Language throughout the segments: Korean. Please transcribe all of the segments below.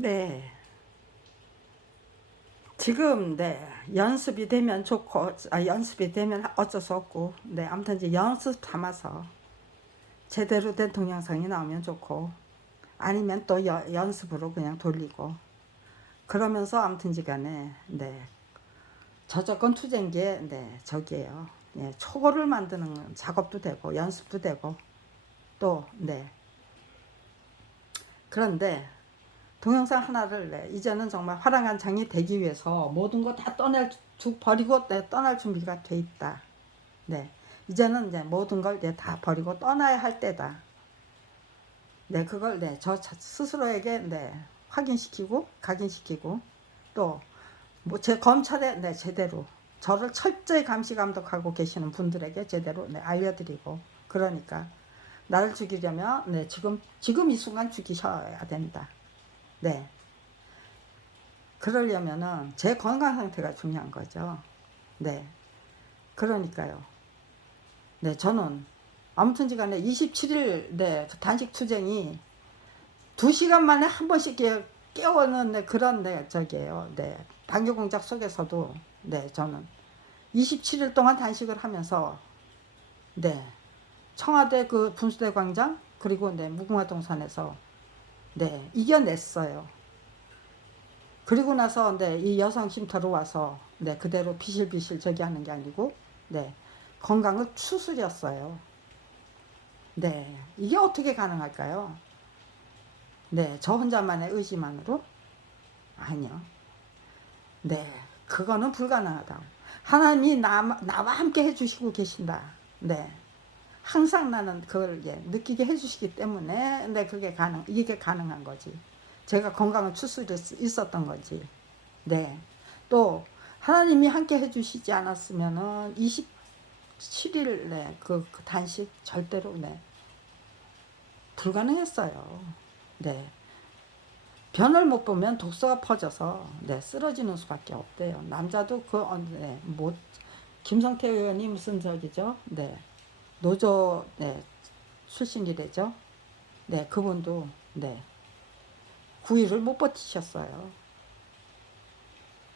네. 지금 네 연습이 되면 좋고 연습이 되면 어쩔 수 없고 네 아무튼 이제 연습 삼아서 제대로 된 동영상이 나오면 좋고 아니면 또 연습으로 그냥 돌리고 그러면서 아무튼지간에 네 저작권 투쟁기에 네 저기에요. 예, 초고를 만드는 작업도 되고 연습도 되고 또 네 그런데 동영상 하나를 네, 이제는 정말 화랑한 장이 되기 위해서 모든 거 다 버리고 네, 떠날 준비가 돼 있다. 네, 이제는 이제 모든 걸 이제 다 버리고 떠나야 할 때다. 네, 그걸 네, 저 스스로에게 네, 확인시키고 각인시키고 또 뭐 제 검찰에 네, 제대로 저를 철저히 감시 감독하고 계시는 분들에게 제대로 네, 알려드리고 그러니까 나를 죽이려면 네, 지금 이 순간 죽이셔야 된다. 네. 그러려면은 제 건강 상태가 중요한 거죠. 네. 그러니까요. 네, 저는 아무튼지간에 27일 네, 단식 투쟁이 2시간 만에 한 번씩 깨우는 네, 그런 네, 저기예요. 네. 방역 공작 속에서도 네, 저는 27일 동안 단식을 하면서 네. 청와대 그 분수대 광장 그리고 네, 무궁화 동산에서 네, 이겨냈어요. 그리고 나서 네, 이 여성 쉼터로 와서 네, 그대로 비실비실 저기 하는 게 아니고 네, 건강을 추스렸어요. 네, 이게 어떻게 가능할까요? 네, 저 혼자만의 의지만으로? 아니요. 네, 그거는 불가능하다. 하나님이 나와 함께 해주시고 계신다. 네, 항상 나는 그걸 느끼게 해주시기 때문에 네, 이게 가능한 거지. 제가 건강을 추스릴 수 있었던 거지. 네. 또 하나님이 함께 해주시지 않았으면은 27일 네, 그 단식 절대로 네, 불가능했어요. 네. 변을 못 보면 독소가 퍼져서 네, 쓰러지는 수밖에 없대요. 남자도 네, 김성태 의원이 무슨 저기죠? 네. 노조 네, 출신이래죠. 네, 그분도 네, 9일을 못 버티셨어요.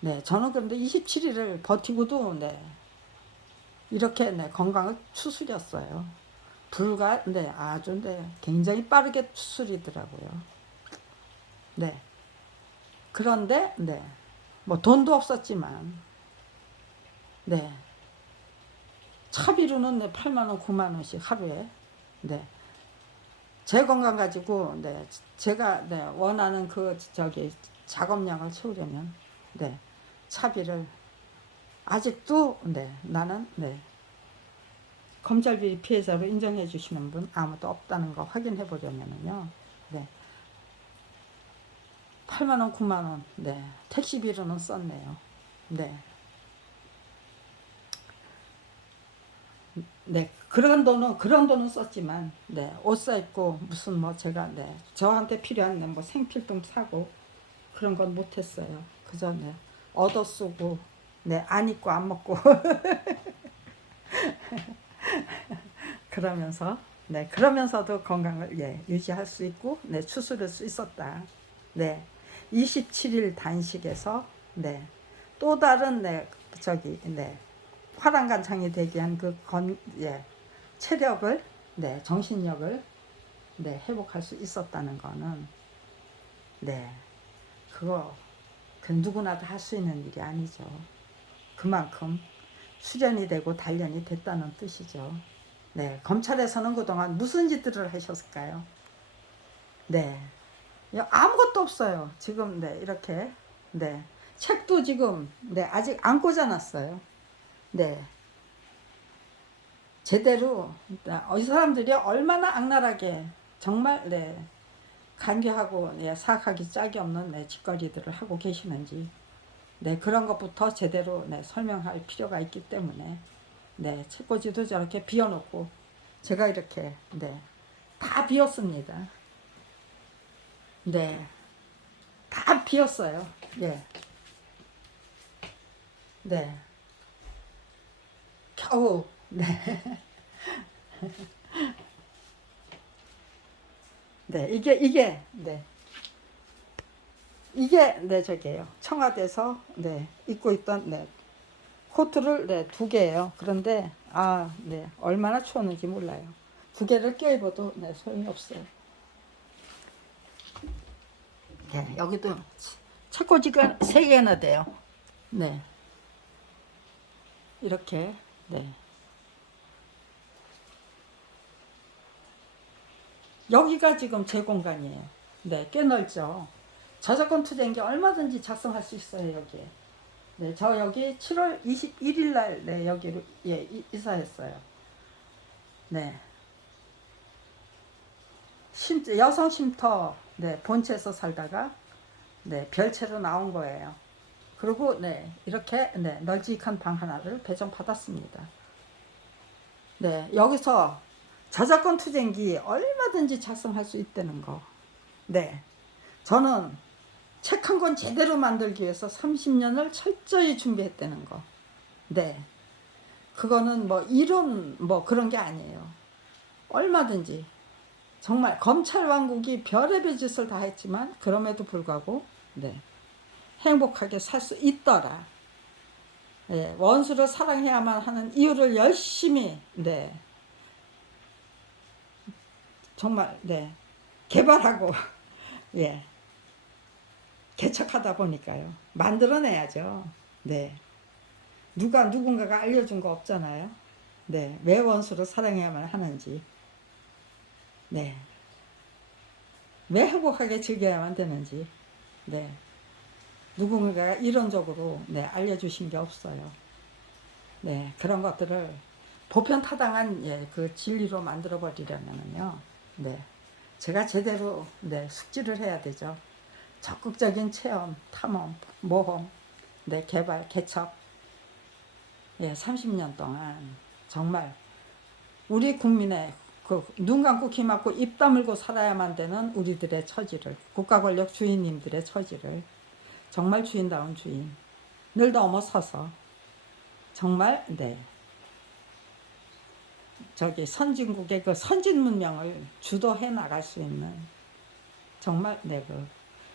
네, 저는 그런데 27일을 버티고도 네, 이렇게 네, 건강을 추스렸어요. 네, 아주 네, 굉장히 빠르게 추스리더라고요. 네. 그런데 네, 뭐 돈도 없었지만 네, 차비로는 네, 8만 원, 9만 원씩 하루에 네, 제 건강 가지고 네, 제가 네, 원하는 그 저기 작업량을 채우려면 네, 차비를 아직도 네, 나는 네, 검찰비리 피해자로 인정해 주시는 분 아무도 없다는 거 확인해 보려면요. 네. 8만 원, 9만 원. 네. 택시비로는 썼네요. 네. 네. 그런 돈은 썼지만 네. 옷 사 입고 무슨 뭐 제가 네. 저한테 필요한 뭐 생필품 사고 그런 건 못 했어요. 그저 네. 얻어 쓰고 네. 안 입고 안 먹고 그러면서 네. 그러면서도 건강을 예, 유지할 수 있고 네. 추스릴 수 있었다. 네. 27일 단식에서 네. 또 다른 네. 저기 네. 화랑간창이 되게 한 예, 체력을 네. 정신력을 네. 회복할 수 있었다는 거는 네. 그거 그 누구나 다 할 수 있는 일이 아니죠. 그만큼 수련이 되고 단련이 됐다는 뜻이죠. 네. 검찰에서는 그동안 무슨 짓들을 하셨을까요? 네. 아무것도 없어요. 지금 네, 이렇게 네. 책도 지금 네, 아직 안 꽂아놨어요. 네. 제대로 이 사람들이 얼마나 악랄하게 정말 네, 간교하고 네, 사악하기 짝이 없는 네, 짓거리들을 하고 계시는지 네, 그런 것부터 제대로 네, 설명할 필요가 있기 때문에 네, 책꽂이도 저렇게 비워놓고 제가 이렇게 네, 다 비웠습니다. 네, 다 비웠어요. 예, 네, 겨우 네, 네, 이게 네, 이게 저게요. 청와대에서 입고 있던 코트를 2개예요. 그런데 얼마나 추웠는지 몰라요. 2개를 껴입어도 소용이 없어요. 여기도 책꽂이가 3개나 돼요. 이렇게 여기가 지금 제 공간이에요. 꽤 넓죠. 저작권 투쟁기 얼마든지 작성할 수 있어요, 여기에. 저 여기 7월 21일 날 여기로 이사했어요. 여성 쉼터 본체에서 살다가 별채로 나온 거예요. 그리고 이렇게 널찍한 방 하나를 배정받았습니다. 여기서 저작권 투쟁기 얼마든지 작성할 수 있다는 거. 저는 책 한 권 제대로 만들기 위해서 30년을 철저히 준비했다는 거. 그거는 뭐 이론 그런 게 아니에요. 얼마든지 정말 검찰 왕국이 별의별 짓을 다 했지만 그럼에도 불구하고 행복하게 살 수 있더라. 원수를 사랑해야만 하는 이유를 열심히 정말 개발하고 개척하다 보니까요. 만들어내야죠. 누군가가 알려준 거 없잖아요. 왜 원수를 사랑해야만 하는지, 왜 행복하게 즐겨야만 되는지, 누군가가 이론적으로 알려주신 게 없어요. 그런 것들을 보편타당한 그 진리로 만들어 버리려면요, 제가 제대로 숙지를 해야 되죠. 적극적인 체험, 탐험, 모험, 개발, 개척. 30년 동안 정말 우리 국민의 그 눈 감고 귀 막고 입 다물고 살아야만 되는 우리들의 처지를, 국가 권력 주인님들의 처지를 정말 주인다운 주인을 넘어서서 정말 저기 선진국의 그 선진 문명을 주도해 나갈 수 있는 정말 그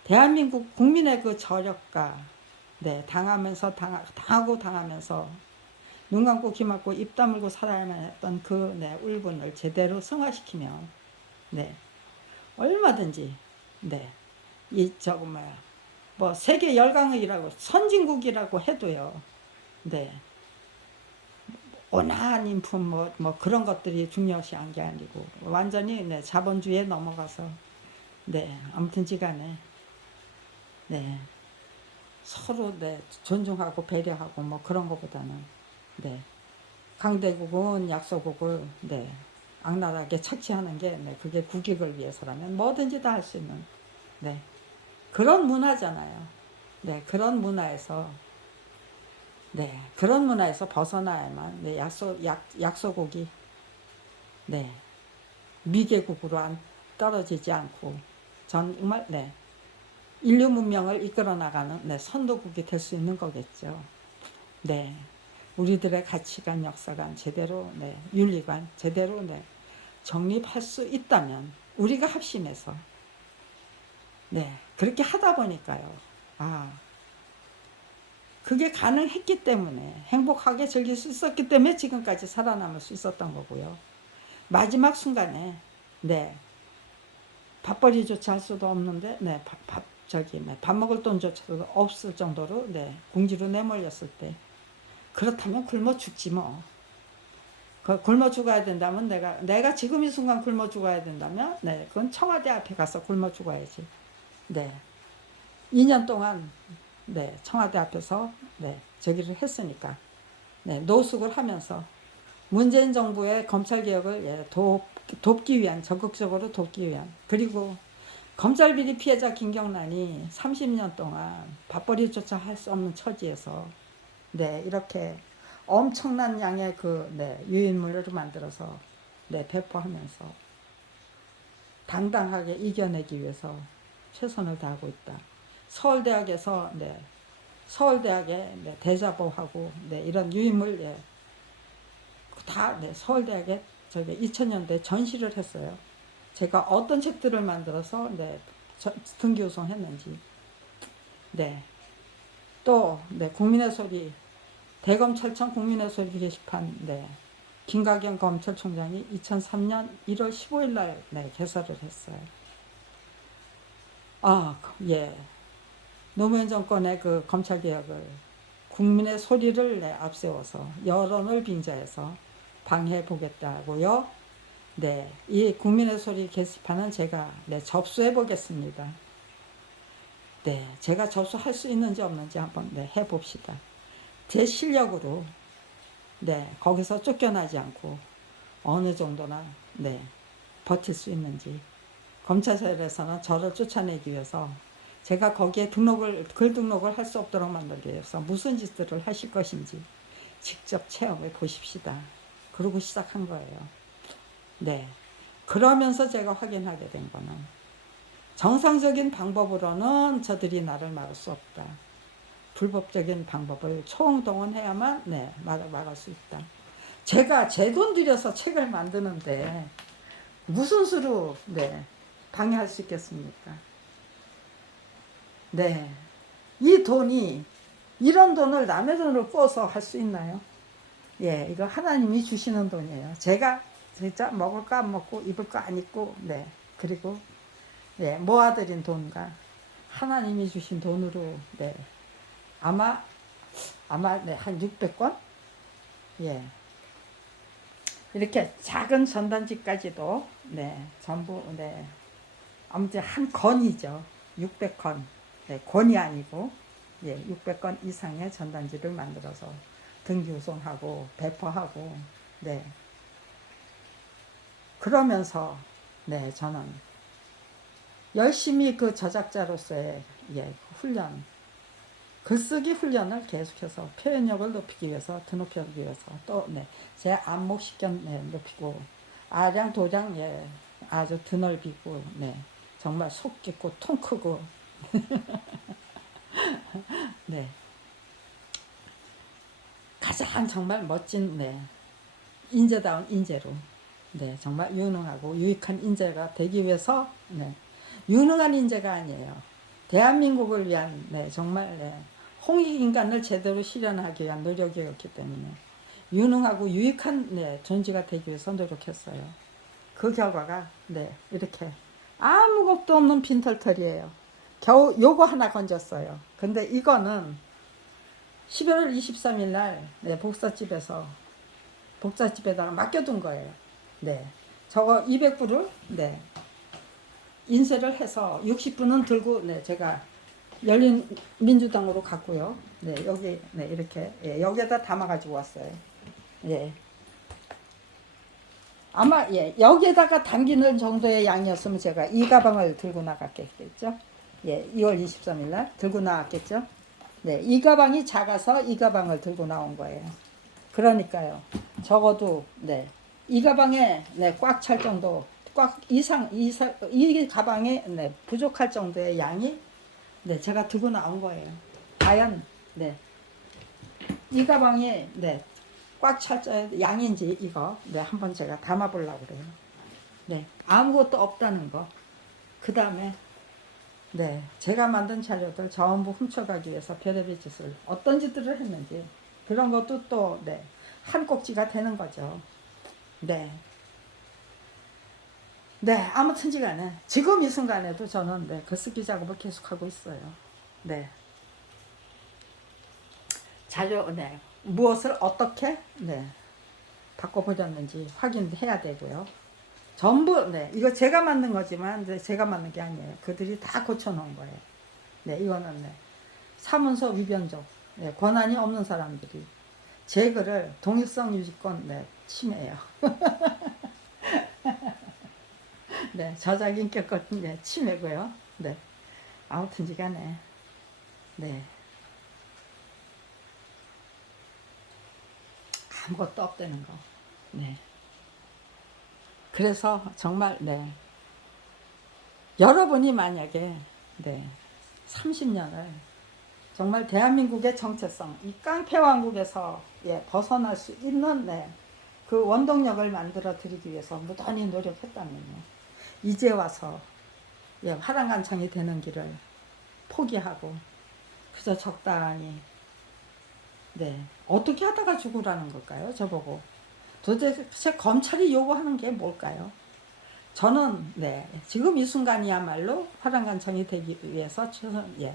대한민국 국민의 그 저력과 당하면서 눈 감고 귀 막고 입 다물고 살아야만 했던 그 울분을 제대로 승화시키면 얼마든지 이 저거 뭐 세계 열강이라고 선진국이라고 해도요 온화한 인품 뭐 그런 것들이 중요시한 게 아니고 완전히 자본주의에 넘어가서 아무튼지간에 서로 존중하고 배려하고 뭐 그런 것보다는 강대국은 약소국을 악랄하게 착취하는 게 그게 국익을 위해서라면 뭐든지 다 할 수 있는 그런 문화잖아요. 그런 문화에서 그런 문화에서 벗어나야만 약소국이 미개국으로 안 떨어지지 않고 정말 인류 문명을 이끌어 나가는 선도국이 될 수 있는 거겠죠. 우리들의 가치관, 역사관 제대로 윤리관 제대로 정립할 수 있다면 우리가 합심해서 그렇게 하다 보니까요. 그게 가능했기 때문에 행복하게 즐길 수 있었기 때문에 지금까지 살아남을 수 있었던 거고요. 마지막 순간에 밥벌이조차 할 수도 없는데 밥 먹을 돈조차도 없을 정도로 궁지로 내몰렸을 때 그렇다면 굶어 죽지 뭐. 굶어 죽어야 된다면 내가 지금 이 순간 굶어 죽어야 된다면 그건 청와대 앞에 가서 굶어 죽어야지. 2년 동안 청와대 앞에서 저기를 했으니까 노숙을 하면서 문재인 정부의 검찰개혁을 돕기 위한, 적극적으로 돕기 위한, 그리고 검찰비리 피해자 김경란이 30년 동안 밥벌이조차 할 수 없는 처지에서 이렇게 엄청난 양의 그 유인물을 만들어서 배포하면서 당당하게 이겨내기 위해서 최선을 다하고 있다. 서울대학에서 서울대학에 대자보하고 이런 유인물 다 서울대학에 저기 2000년대 전시를 했어요. 제가 어떤 책들을 만들어서 등기우송했는지 네. 또, 네, 국민의 소리, 대검찰청 국민의 소리 게시판, 네. 김가경 검찰총장이 2003년 1월 15일 날, 네, 개설을 했어요. 아, 예. 노무현 정권의 그 검찰개혁을 국민의 소리를 네, 앞세워서 여론을 빙자해서 방해해 보겠다고요. 네, 이 국민의 소리 게시판은 제가 네, 접수해 보겠습니다. 네, 제가 접수할 수 있는지 없는지 한번 네, 해봅시다. 제 실력으로 네, 거기서 쫓겨나지 않고 어느 정도나 네, 버틸 수 있는지 검찰에서는 저를 쫓아내기 위해서 제가 거기에 글 등록을 할 수 없도록 만들기 위해서 무슨 짓들을 하실 것인지 직접 체험해 보십시다. 그러고 시작한 거예요. 네. 그러면서 제가 확인하게 된 거는 정상적인 방법으로는 저들이 나를 막을 수 없다. 불법적인 방법을 총동원해야만 네, 막을 수 있다. 제가 제 돈 들여서 책을 만드는데 무슨 수로 네, 방해할 수 있겠습니까? 네. 이 돈이 이런 돈을 남의 돈으로 꿔서 할 수 있나요? 예, 이거 하나님이 주시는 돈이에요. 제가 진짜 먹을 거 안 먹고 입을 거 안 입고 네. 그리고 네, 모아들인 돈과 하나님이 주신 돈으로 네. 아마 네, 한 600권? 예. 이렇게 작은 전단지까지도 네, 전부 네. 아무튼 한 건이죠. 600건. 네, 권이 아니고 예, 600건 이상의 전단지를 만들어서 등기후송하고 배포하고 네. 그러면서 네, 저는 열심히 그 저작자로서의 예, 훈련, 글쓰기 훈련을 계속해서 표현력을 높이기 위해서, 드높이기 위해서 또 네, 제 안목식견 네, 높이고 아량 도량 예, 아주 드넓이고 네, 정말 속 깊고 통 크고 네, 가장 정말 멋진 네, 인재다운 인재로 네, 정말 유능하고 유익한 인재가 되기 위해서 네, 유능한 인재가 아니에요. 대한민국을 위한 네, 정말 네, 홍익인간을 제대로 실현하기 위한 노력이었기 때문에 유능하고 유익한 네, 존재가 되기 위해서 노력했어요. 그 결과가 네, 이렇게 아무것도 없는 빈털털이에요. 겨우 요거 하나 건졌어요. 근데 이거는 11월 23일 날 네, 복사집에다가 맡겨둔 거예요. 네, 저거 200불을 네, 인쇄를 해서 60분은 들고 네, 제가 열린민주당으로 갔고요. 네, 여기 네, 이렇게 예, 여기에다 담아 가지고 왔어요. 예. 아마 예, 여기에다가 담기는 정도의 양이었으면 제가 이 가방을 들고 나갔겠죠. 예, 2월 23일 날 들고 나왔겠죠. 네, 이 가방이 작아서 이 가방을 들고 나온 거예요. 그러니까요. 적어도 네, 이 가방에 네, 꽉 찰 정도, 이 가방에 네, 부족할 정도의 양이 네, 제가 들고 나온 거예요. 과연 네, 이 가방에 네, 꽉 찰 양인지 이거 네, 한번 제가 담아 보려고 그래요. 네, 아무것도 없다는 거. 그 다음에 네, 제가 만든 자료들 전부 훔쳐가기 위해서 별의별 짓을 어떤 짓들을 했는지 그런 것도 또 네, 한 꼭지가 되는 거죠. 네. 네, 아무튼지간에 지금 이 순간에도 저는 네, 글쓰기 작업을 계속하고 있어요. 네, 자료 네, 무엇을 어떻게 네, 바꿔보렸는지 확인해야 되고요. 전부 네, 이거 제가 만든 거지만 네, 제가 만든 게 아니에요. 그들이 다 고쳐놓은 거예요. 네, 이거는 네, 사문서 위변적 네, 권한이 없는 사람들이 제 글을 독립성 유지권 네, 침해예요. 네, 저작인격권 네, 침해고요. 네, 아무튼지간에 네, 아무것도 없다는 거. 네, 그래서 정말 네, 여러분이 만약에 네, 30년을 정말 대한민국의 정체성, 이 깡패왕국에서 예, 벗어날 수 있는 네, 그 원동력을 만들어 드리기 위해서 무던히 노력했다면요. 이제 와서 예, 화랑간창이 되는 길을 포기하고 그저 적당히. 네. 어떻게 하다가 죽으라는 걸까요? 저보고. 도대체 검찰이 요구하는 게 뭘까요? 저는 네 지금 이 순간이야말로 화랑간청이 되기 위해서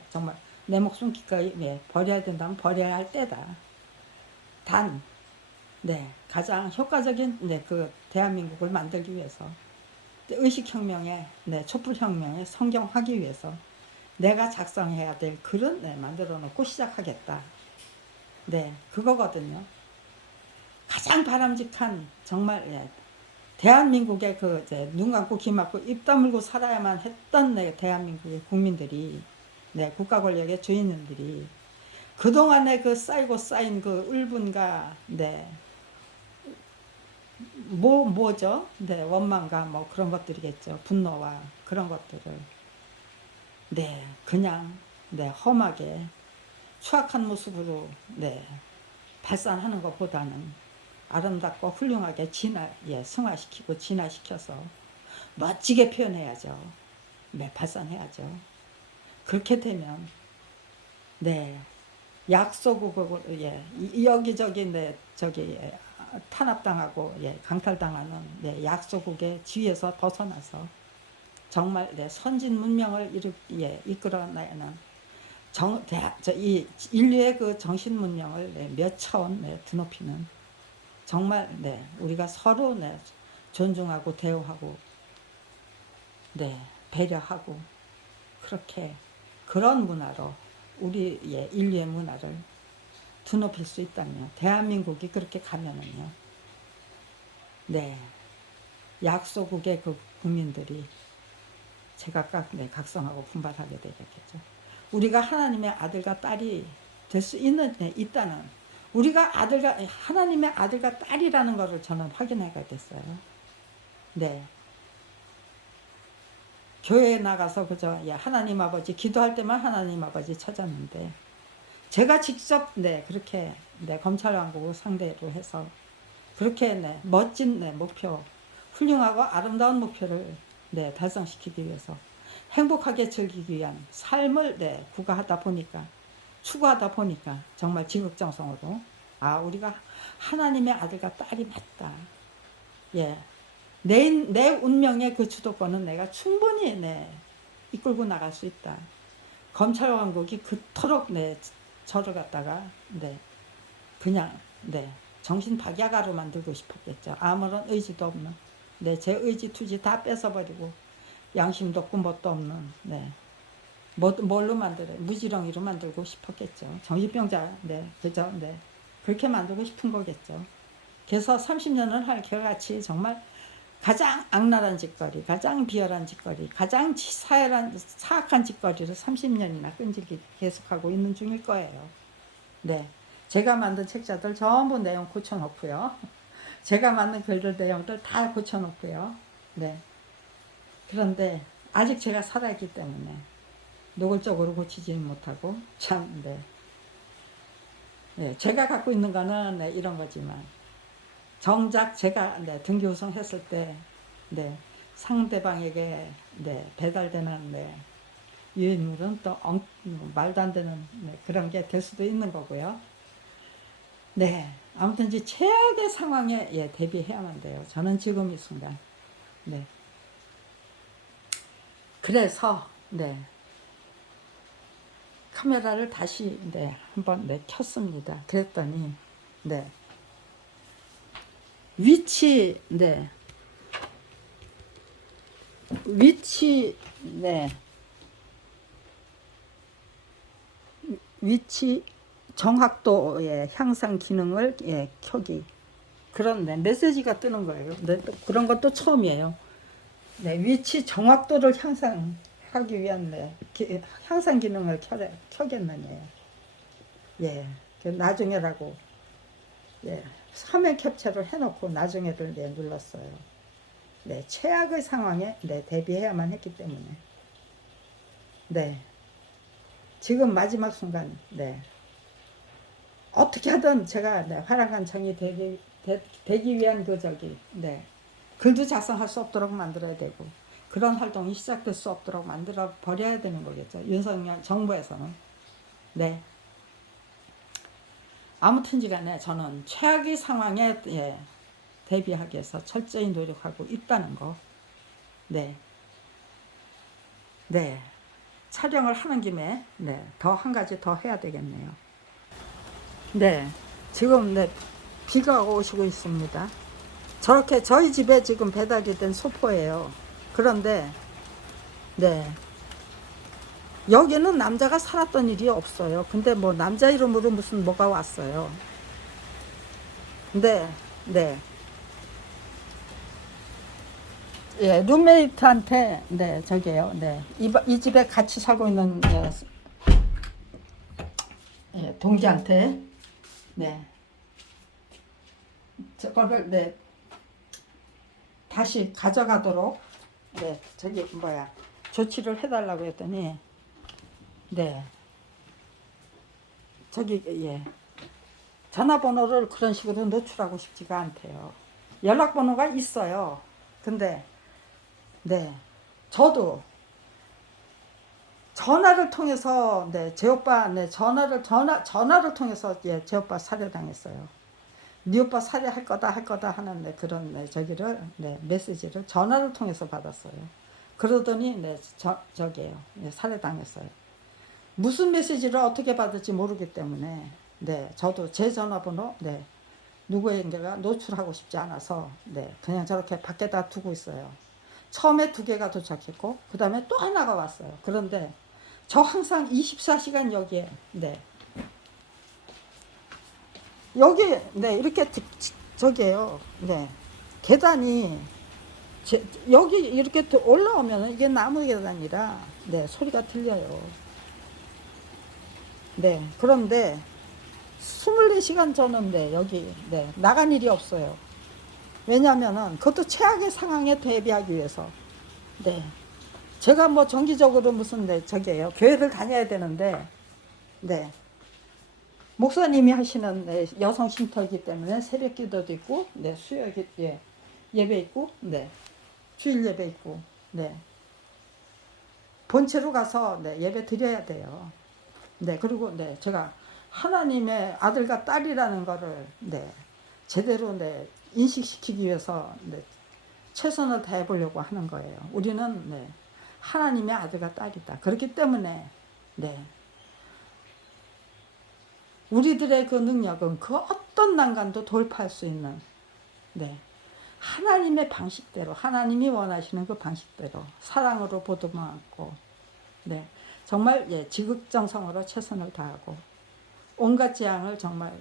정말 내 목숨 기꺼이 버려야 된다면 버려야 할 때다. 단 가장 효과적인 그 대한민국을 만들기 위해서 의식혁명에 촛불혁명에 성경하기 위해서 내가 작성해야 될 글은 만들어 놓고 시작하겠다. 그거거든요. 가장 바람직한 정말 대한민국의 눈 감고 귀 막고 입 다물고 살아야만 했던 대한민국의 국민들이 국가 권력의 주인들이 그동안에 쌓인 그 울분과 뭐죠? 원망과 뭐 그런 것들이겠죠. 분노와 그런 것들을 그냥 험하게 추악한 모습으로 발산하는 것보다는 아름답고 훌륭하게 승화시키고 진화시켜서 멋지게 표현해야죠. 발산해야죠. 그렇게 되면 약소국을 여기저기 저기 탄압당하고 강탈당하는 약소국의 지위에서 벗어나서 정말 선진 문명을 이끌어내는 이 인류의 그 정신 문명을 몇 차원 드높이는 정말 우리가 서로 존중하고 대우하고 배려하고 그렇게 그런 문화로 우리 인류의 문화를 드높일 수 있다면 대한민국이 그렇게 가면은요 약소국의 그 국민들이 제각각 각성하고 분발하게 되겠죠. 우리가 하나님의 아들과 딸이 될 수 있다는 우리가 하나님의 아들과 딸이라는 것을 저는 확인하게 됐어요. 교회에 나가서 그저 하나님 아버지 기도할 때만 하나님 아버지 찾았는데 제가 직접 그렇게 검찰왕국을 상대로 해서 그렇게 멋진 목표 훌륭하고 아름다운 목표를 달성시키기 위해서 행복하게 즐기기 위한 삶을 추구하다 보니까 정말 지극정성으로 우리가 하나님의 아들과 딸이 맞다. 내 운명의 그 주도권은 내가 충분히 이끌고 나갈 수 있다. 검찰왕국이 그토록 저를 갖다가 그냥 정신 박야가로 만들고 싶었겠죠. 아무런 의지도 없는 제 의지 투지 다 뺏어버리고 양심도 없고 뭣도 없는 뭘로 만들어요? 무지렁이로 만들고 싶었겠죠. 정신병자 그죠? 그렇게 만들고 싶은 거겠죠. 그래서 30년을 할 결같이 정말 가장 악랄한 짓거리, 가장 비열한 짓거리, 가장 사악한 짓거리를 30년이나 끈질기게 계속하고 있는 중일 거예요. 제가 만든 책자들 전부 내용 고쳐놓고요. 제가 만든 글들 내용들 다 고쳐놓고요. 그런데 아직 제가 살아있기 때문에 노골적으로 고치지는 못하고 참 제가 갖고 있는 거는 이런 거지만 정작 제가 등기후송 했을 때 상대방에게 배달되는 유인물은 또 말도 안 되는 그런 게 될 수도 있는 거고요. 아무튼 최악의 상황에 대비해야만 돼요. 저는 지금 이 순간. 그래서 카메라를 다시 한번 켰습니다. 그랬더니 위치 정확도의 향상 기능을 켜기 그런 메시지가 뜨는 거예요. 그런 것도 처음이에요. 위치 정확도를 향상하기 위한 향상 기능을 켜겠느냐. 나중에라고 화면 캡처를 해놓고 나중에를 눌렀어요. 최악의 상황에 대비해야만 했기 때문에 지금 마지막 순간 어떻게 하든 제가 화랑간청이 되기 위한 글도 작성할 수 없도록 만들어야 되고 그런 활동이 시작될 수 없도록 만들어 버려야 되는 거겠죠. 윤석열 정부에서는 네. 아무튼지간에 저는 최악의 상황에 대비하기 위해서 철저히 노력하고 있다는 거. 네. 네. 촬영을 하는 김에 더 한 가지 더 해야 되겠네요. 네. 지금 비가 오시고 있습니다. 저렇게 저희 집에 지금 배달이 된 소포예요. 그런데 네. 여기는 남자가 살았던 일이 없어요. 근데 뭐 남자 이름으로 무슨 뭐가 왔어요. 네. 예, 룸메이트한테 저기요. 이 집에 같이 살고 있는 동지한테 저거를 다시 가져가도록 저기 뭐야 조치를 해달라고 했더니 저기 전화번호를 그런 식으로 노출하고 싶지가 않대요. 연락번호가 있어요. 근데 저도 전화를 통해서 제 오빠 전화를 통해서 제 오빠 살해당했어요. 네 오빠 살해할 거다 하는 그런 저기를 메시지를 전화를 통해서 받았어요. 그러더니 저기요 살해당했어요. 무슨 메시지를 어떻게 받을지 모르기 때문에 저도 제 전화번호 누구에게가 노출하고 싶지 않아서 그냥 저렇게 밖에다 두고 있어요. 처음에 2개가 도착했고 그 다음에 또 하나가 왔어요. 그런데 저 항상 24시간 여기에 여기 이렇게 저기에요. 계단이 여기 이렇게 올라오면 이게 나무 계단이라 소리가 들려요. 그런데 24시간 저는 여기 나간 일이 없어요. 왜냐면은 그것도 최악의 상황에 대비하기 위해서 제가 뭐 정기적으로 무슨 저기에요 교회를 다녀야 되는데 목사님이 하시는 여성 쉼터이기 때문에 새벽 기도도 있고 수요 예배 있고 주일 예배 있고 본체로 가서 예배 드려야 돼요. 그리고 제가 하나님의 아들과 딸이라는 거를 제대로 인식시키기 위해서 최선을 다해 보려고 하는 거예요. 우리는 하나님의 아들과 딸이다. 그렇기 때문에 우리들의 그 능력은 그 어떤 난간도 돌파할 수 있는 하나님의 방식대로 하나님이 원하시는 그 방식대로 사랑으로 보듬어안고 정말 지극정성으로 최선을 다하고 온갖 재앙을 정말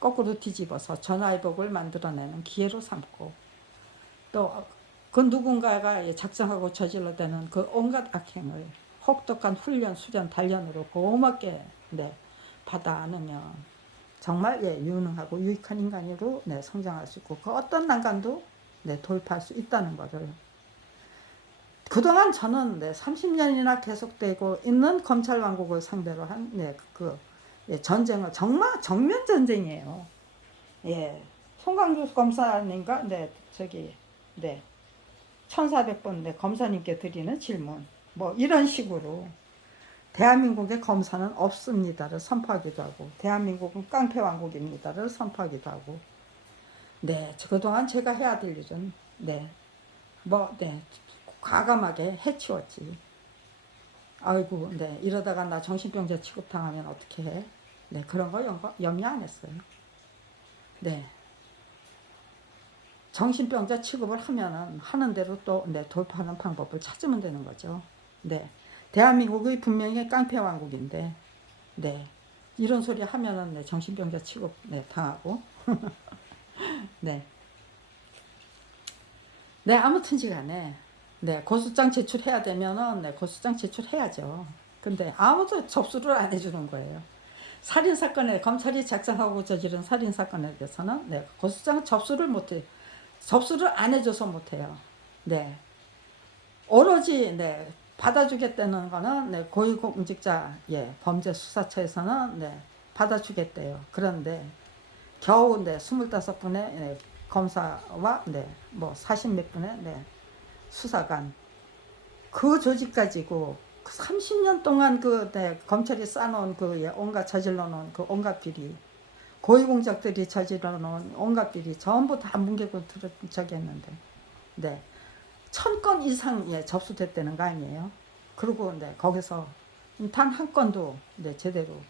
거꾸로 뒤집어서 전화위복을 만들어내는 기회로 삼고 또 그 누군가가 작정하고 저질러대는 그 온갖 악행을 혹독한 훈련, 수련, 단련으로 고맙게 받아 안으면 정말 유능하고 유익한 인간으로 성장할 수 있고 그 어떤 난간도 돌파할 수 있다는 것을 그동안 저는 30년이나 계속되고 있는 검찰 왕국을 상대로 한 그 전쟁을 정말 정면 전쟁이에요. 송강주 검사님과 저기 1400번 검사님께 드리는 질문 뭐 이런 식으로 대한민국의 검사는 없습니다를 선포하기도 하고 대한민국은 깡패 왕국입니다를 선포하기도 하고 그동안 제가 해야 될 일은 과감하게 해치웠지. 아이고 이러다가 나 정신병자 취급당하면 어떻게 해? 그런 거 염려 안 했어요. 정신병자 취급을 하면은 하는 대로 또 돌파하는 방법을 찾으면 되는 거죠. 대한민국이 분명히 깡패 왕국인데 이런 소리 하면은 정신병자 취급 당하고 아무튼지간에 고소장 제출해야 되면은 고소장 제출해야죠. 근데 아무도 접수를 안 해주는 거예요. 살인사건에 검찰이 작성하고 저지른 살인사건에 대해서는 고소장 접수를 안 해줘서 못해요. 오로지 받아주겠다는 거는 고위공직자 범죄수사처에서는 받아주겠대요. 그런데 겨우 25분의 검사와 뭐 40몇 분의 수사관 그 조직 가지고 30년 동안 네, 검찰이 쌓아놓은 예, 온갖 저질러 놓은 온갖 비리, 고위공직들이 저질러 놓은 온갖 비리 전부 다 뭉개고 저기 했는데, 네. 1000건 이상 예, 접수됐다는 거 아니에요? 그리고 네, 거기서 단 한 건도 네, 제대로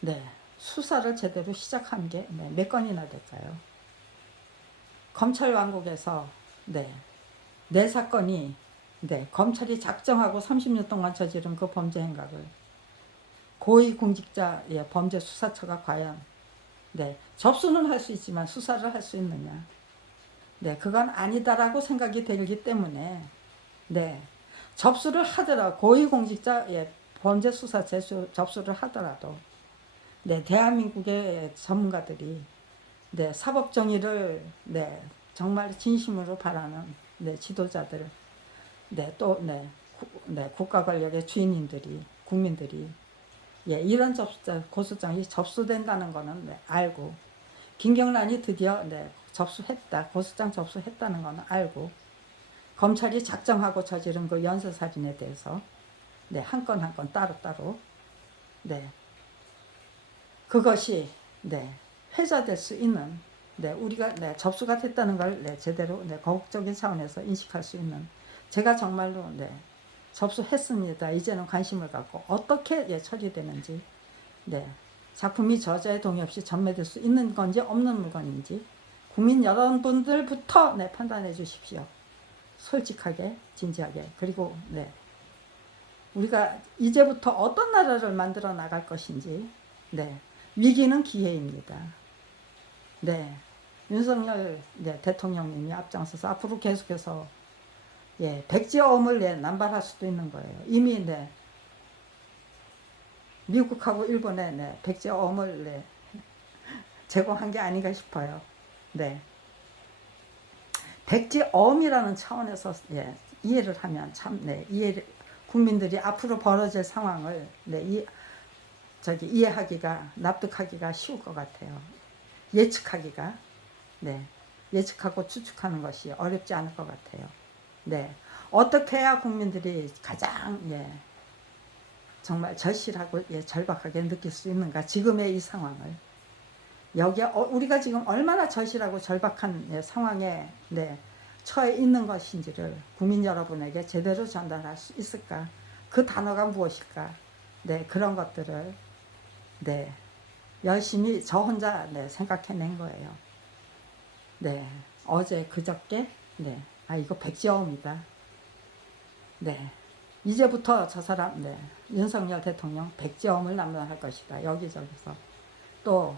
네, 수사를 제대로 시작한 게 몇 건이나 될까요? 검찰 왕국에서 네 사건이 검찰이 작정하고 30년 동안 저지른 그 범죄 행각을 고위공직자의 범죄 수사처가 과연 접수는 할 수 있지만 수사를 할 수 있느냐? 그건 아니다라고 생각이 되기 때문에 접수를 하더라도 고위공직자의 범죄 수사 접수를 하더라도 대한민국의 전문가들이 사법정의를 정말 진심으로 바라는 지도자들 또 국가 권력의 주인님들이 국민들이 이런 고소장이 접수된다는 거는 알고 김경란이 드디어 접수했다 고소장 접수했다는 거는 알고 검찰이 작정하고 저지른 그 연쇄살인에 대해서 한 건 한 건 따로따로 그것이 회자될 수 있는 우리가 접수가 됐다는 걸 제대로 거국적인 차원에서 인식할 수 있는 제가 정말로 접수했습니다. 이제는 관심을 갖고 어떻게 처리되는지 작품이 저자의 동의 없이 전매될 수 있는 건지 없는 물건인지 국민 여러분들부터 판단해 주십시오. 솔직하게 진지하게 그리고 우리가 이제부터 어떤 나라를 만들어 나갈 것인지 위기는 기회입니다. 윤석열 대통령님이 앞장서서 앞으로 계속해서 백지어음을 남발할 수도 있는 거예요. 이미 미국하고 일본에 백지어음을 제공한 게 아닌가 싶어요. 백지어음이라는 차원에서 이해를 하면 참 국민들이 앞으로 벌어질 상황을 이해하기가 납득하기가 쉬울 것 같아요. 예측하기가 예측하고 추측하는 것이 어렵지 않을 것 같아요. 어떻게 해야 국민들이 가장 정말 절실하고 절박하게 느낄 수 있는가 지금의 이 상황을 여기에 우리가 지금 얼마나 절실하고 절박한 상황에 처해 있는 것인지를 국민 여러분에게 제대로 전달할 수 있을까? 그 단어가 무엇일까? 그런 것들을 열심히 저 혼자 생각해낸 거예요. 어제 그저께 이거 백지어음이다. 이제부터 저 사람 윤석열 대통령 백지어음을 남용할 것이다. 여기저기서 또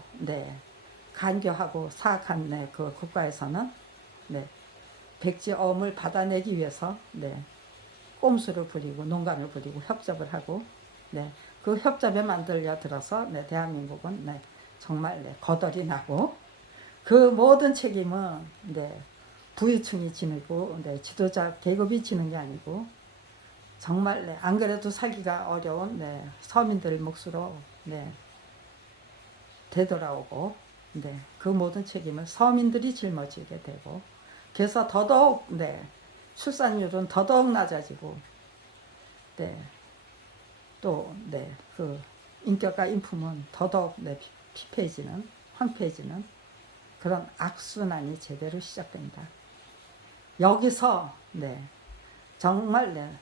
간교하고 사악한 그 국가에서는 백지어음을 받아내기 위해서 꼼수를 부리고 농간을 부리고 협잡을 하고 그 협잡에 만들려 들어서 대한민국은 정말 거덜이 나고 그 모든 책임은 부유층이 지고 지도자 계급이 지는 게 아니고 정말 안 그래도 살기가 어려운 서민들 몫으로 되돌아오고 그 모든 책임을 서민들이 짊어지게 되고 그래서 더더욱 출산율은 더더욱 낮아지고 또 그 인격과 인품은 더더욱 피폐해지는 황폐해지는 그런 악순환이 제대로 시작된다. 여기서 정말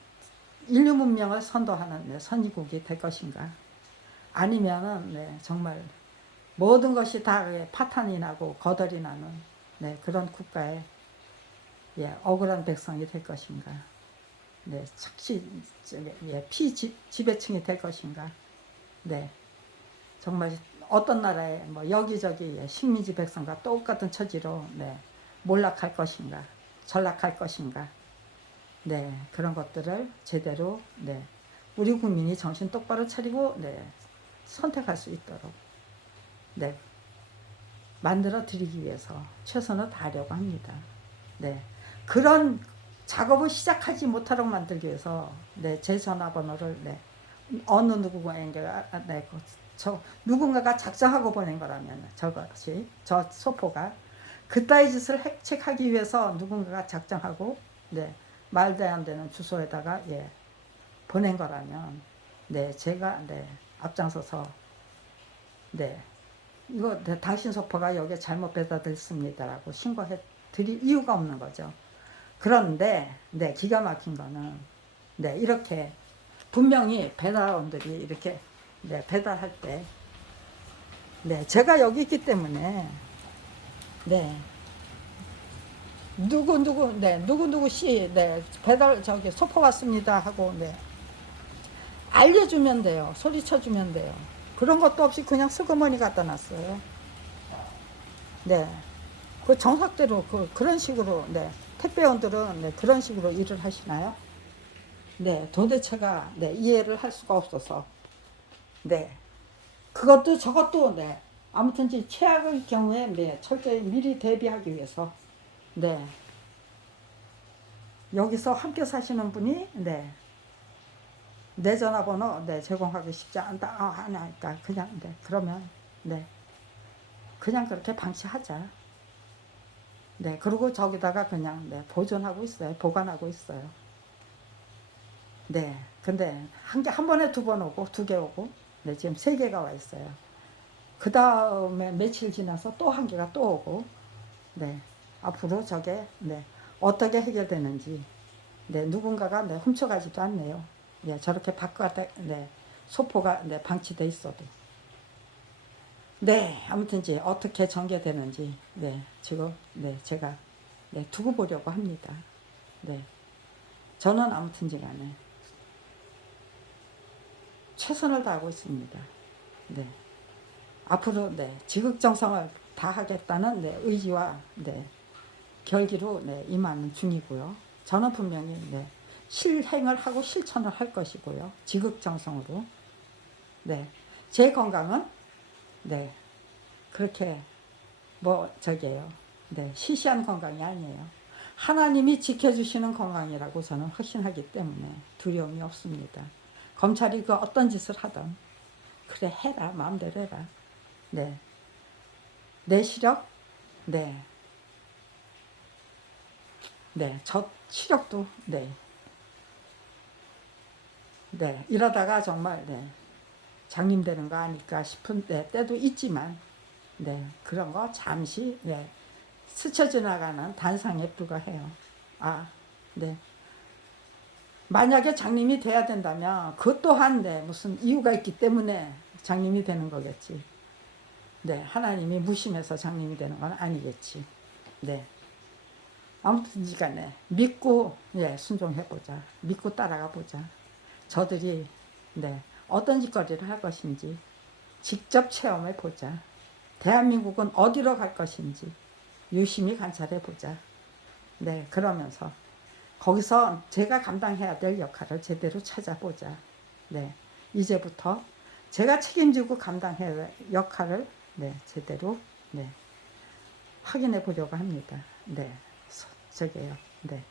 인류 문명을 선도하는 선진국이 될 것인가 아니면은 정말 모든 것이 다 파탄이 나고 거덜이 나는 그런 국가의 억울한 백성이 될 것인가 피지배층이 될 것인가 정말 어떤 나라에 뭐 여기저기 식민지 백성과 똑같은 처지로 몰락할 것인가 전락할 것인가 그런 것들을 제대로 우리 국민이 정신 똑바로 차리고 선택할 수 있도록 만들어 드리기 위해서 최선을 다하려고 합니다. 그런 작업을 시작하지 못하도록 만들기 위해서 제 전화번호를 어느 누군가가 작성하고 보낸 거라면 저것이 저 소포가 그따위 짓을 획책하기 위해서 누군가가 작정하고 말도 안 되는 주소에다가 보낸 거라면 네 제가 네 앞장서서 네 이거 네, 당신 소포가 여기에 잘못 배달됐습니다라고 신고해 드릴 이유가 없는 거죠. 그런데 네 기가 막힌 거는 네 이렇게 분명히 배달원들이 이렇게 네 배달할 때 네 제가 여기 있기 때문에 네 누구 씨 네 배달 저기 소포 왔습니다 하고 네 알려주면 돼요. 소리쳐주면 돼요. 그런 것도 없이 그냥 슬그머니 갖다 놨어요. 네. 그 정석대로 그런 식으로 네. 택배원들은 네, 그런 식으로 일을 하시나요? 네. 도대체가 네, 이해를 할 수가 없어서 네. 그것도 저것도 네. 아무튼 최악의 경우에 네, 철저히 미리 대비하기 위해서 네. 여기서 함께 사시는 분이 네. 내 전화번호 네, 제공하기 쉽지 않다 하니까 그냥 네, 그러면 네. 그냥 그렇게 방치하자. 네, 그리고 저기다가 그냥 네, 보존하고 있어요. 보관하고 있어요. 네, 근데 한 번에 두 번 오고 두 개 오고 네, 지금 세 개가 와 있어요. 그 다음에 며칠 지나서 또 한 개가 또 오고 네, 앞으로 저게 네, 어떻게 해결되는지 네, 누군가가 네, 훔쳐가지도 않네요. 네, 저렇게 바깥에 네, 소포가 네, 방치돼 있어도 네, 아무튼 이제 어떻게 전개되는지 네, 지금 네, 제가 네, 두고 보려고 합니다. 네, 저는 아무튼지간에 최선을 다하고 있습니다. 네, 앞으로 네, 지극정성을 다하겠다는 네, 의지와 네, 결기로 네, 임하는 중이고요. 저는 분명히 네, 실행을 하고 실천을 할 것이고요. 지극정성으로 네, 제 건강은 네, 그렇게 뭐 저게요. 네, 시시한 건강이 아니에요. 하나님이 지켜주시는 건강이라고 저는 확신하기 때문에 두려움이 없습니다. 검찰이 그 어떤 짓을 하든 그래 해라 마음대로 해라. 네, 내 시력, 네, 네, 저 시력도 네, 네 이러다가 정말 네, 장님 되는 거 아닐까 싶은 때도 있지만 네, 그런 거 잠시 네, 스쳐 지나가는 단상에 불과해요. 아, 네. 만약에 장님이 돼야 된다면 그 또한 네, 무슨 이유가 있기 때문에 장님이 되는 거겠지. 네, 하나님이 무심해서 장님이 되는 건 아니겠지. 네. 아무튼 간에 믿고 예, 순종해 보자. 믿고 따라가 보자. 저들이 네, 어떤 짓거리를 할 것인지 직접 체험해 보자. 대한민국은 어디로 갈 것인지 유심히 관찰해 보자. 네, 그러면서 거기서 제가 감당해야 될 역할을 제대로 찾아보자. 네, 이제부터 제가 책임지고 감당해야 할 역할을 네, 제대로 네, 확인해 보려고 합니다. 네, 저게요. 네,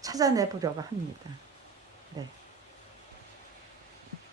찾아내 보려고 합니다. 네.